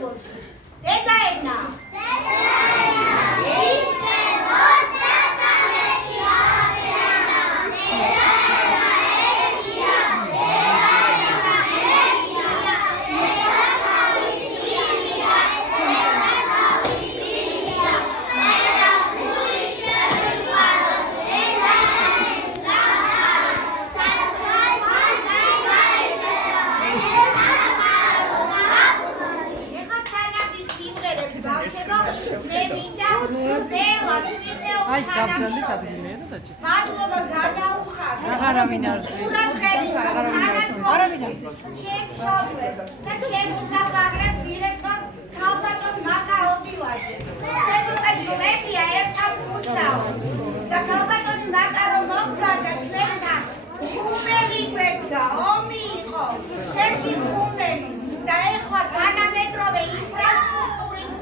სოფელში. დედაენა. Ai, გაბზანდი ადგილია და დაჭი. მადლობა გადაუხარ. აღარავინ არის. ყურადღების არავინ არის. ჩემ შობლებს და ჩემ უსაფრანგლებს დირექტორს ქალბატონ მაკა ოდილაძე. ცოტა ერთად მუშაობ. და ქალბატონ მაკა რომ მომგარდა ჩვენთან, ხუმელი გვექდა, ომი იყო, შერჩის ხუმელი და ეხლა განამედროვე ინფრასტრუქტურით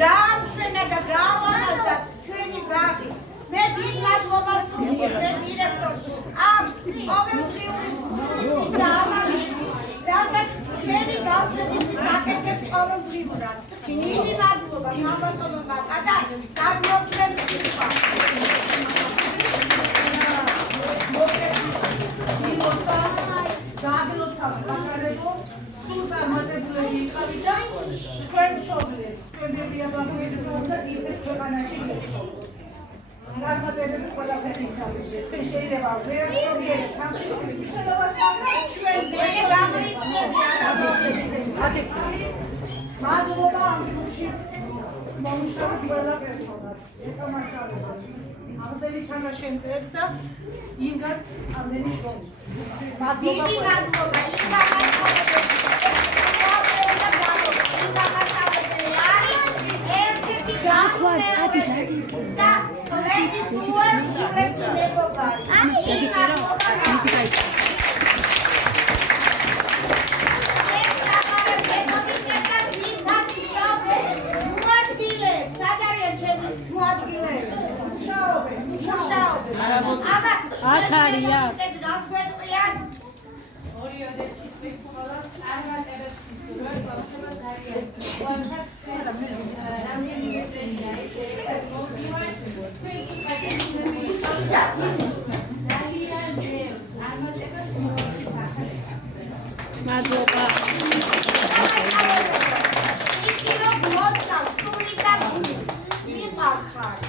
დაამშვენა და გაავანაზდა ჩვენი ბაღი. მე დიდ მადლობას ვუხდით მე დირექტორს ამ ყოველდღიური სრულის და ამალისთვის, რასაც ჩვენი ბავშვებისთვის აკეთებს ყოველდღიურად. დიდი მადლობა ქალბატონო მაკა და დაბლოკებს სიტყვა. გააბილოცა ბაკარებო სულ წარმატებული იყავი და თქვენ მშობლებს თქვენებია ბაბუებიო და ისეთ ქვეყანაში გეცხოვოთ. წარმატებები ყველაფერი ისწავლეთ. თქვენ შეიძლება ვერასოდეს თანხმობის მნიშვნელობას ჩვენ მადლობა ამ ჯგუფში მომუშავე ყველა პერსონალს. ამდენი თანაშემწეებს და ინგას ამდენი შრომის. დიდი მადლობა აკარია მადლობა ისე რომ მოწავ სული და მიყავ ხარ